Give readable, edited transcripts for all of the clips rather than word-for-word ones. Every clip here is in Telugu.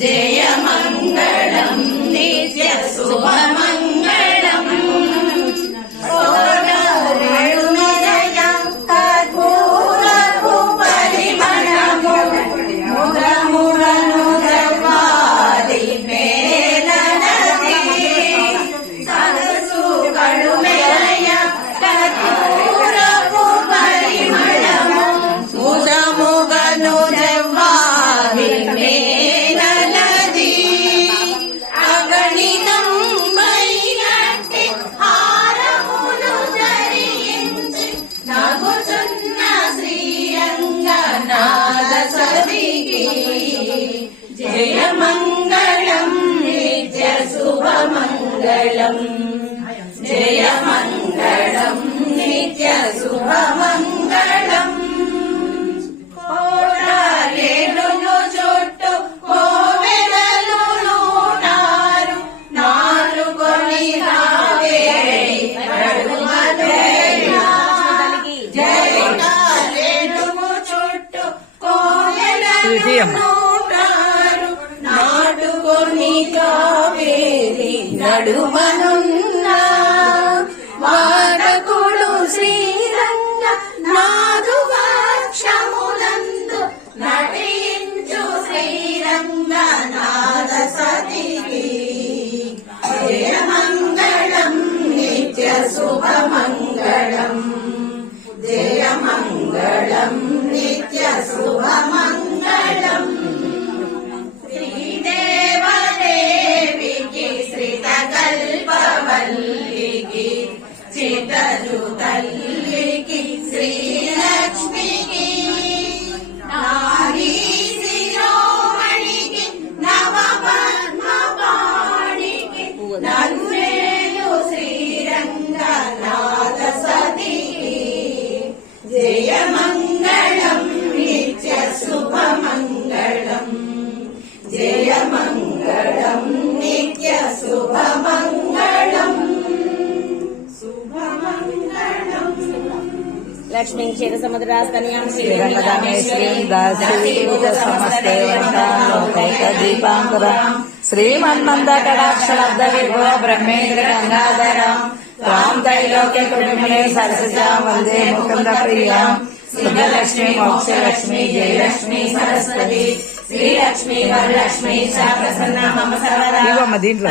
जयमङ्गलं नित्य शुभमङ्गलम् जयमङ्गलं नित्य शुभमङ्गलम् जयमङ्गलं नित्य शुभमङ्गलम् कोटालेलुनु चुट्टु कोवेलनु नूटारु नालुगोनि रावेरि नडुमलेना कोटालेलुनु चुट्टु कोवेलनु కావేరి నడుమనున్న వాడకుడు శ్రీరంగ నాదు వాక్షములందు నటించు శ్రీరంగ నాద సతికి జయమంగళం నిత్య శుభమంగళం జయమంగళం నిత్య శుభమంగళం కల్పవల్లికి చిత్తజుతల్లికి శ్రీలక్ష్మికి నారీ శిరోమణికి నవపద్మపాణికి నన్నేలు శ్రీరంగనాథ సతికి జయమంగళం నిత్య శుభమంగళం జయమంగళం నిత్య శుభమంగళం శుభమంగళం లక్ష్మీ క్షీర సముద్రాస్తన్యాం శ్రీరంగదామేశ్వరీం శ్రీమన్మందకటాక్షలబ్ధ విభో బ్రహ్మేంద్ర గంగాధరం రాం త్రైలోక్య కుటుంబినే సరసిజా వందే ముకుంద ప్రియాం శుభలక్ష్మి మోక్షలక్ష్మి జయలక్ష్మి సరస్వతి శ్రీలక్ష్మి వరలక్ష్మి చ ప్రసన్న మమ సర్వదా దీంట్లో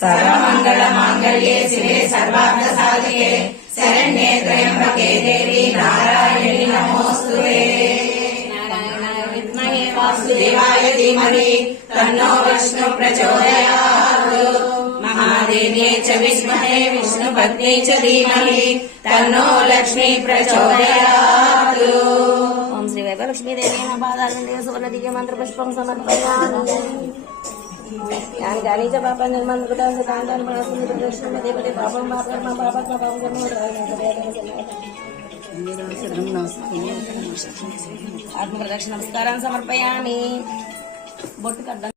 సర్వమంగళమాంగళ్యే శివే సర్వార్థ సాధికే శరణ్యే త్రయంబకే దేవి నారాయణి నమోస్తుతే నారాయణాయ విద్మహే వాసుదేవాయ ధీమహి తన్నో విష్ణు ప్రచోదయాత్ महादेव्यै च विद्महे विष्णुपत्न्यै च धीमहि तन्नो लक्ष्मी प्रचोदयात् ओम श्री वैभवलक्ष्मी देवी नमः सुवर्णदीय मंत्र पुष्पं समर्पयामि यानि कानि च पापानि निर्माण कृतानि तानि मनसि प्रदक्षिणं देवते पापं पापं आत्मप्रदक्षिण नमस्कारान् समर्पयामि बोट्टु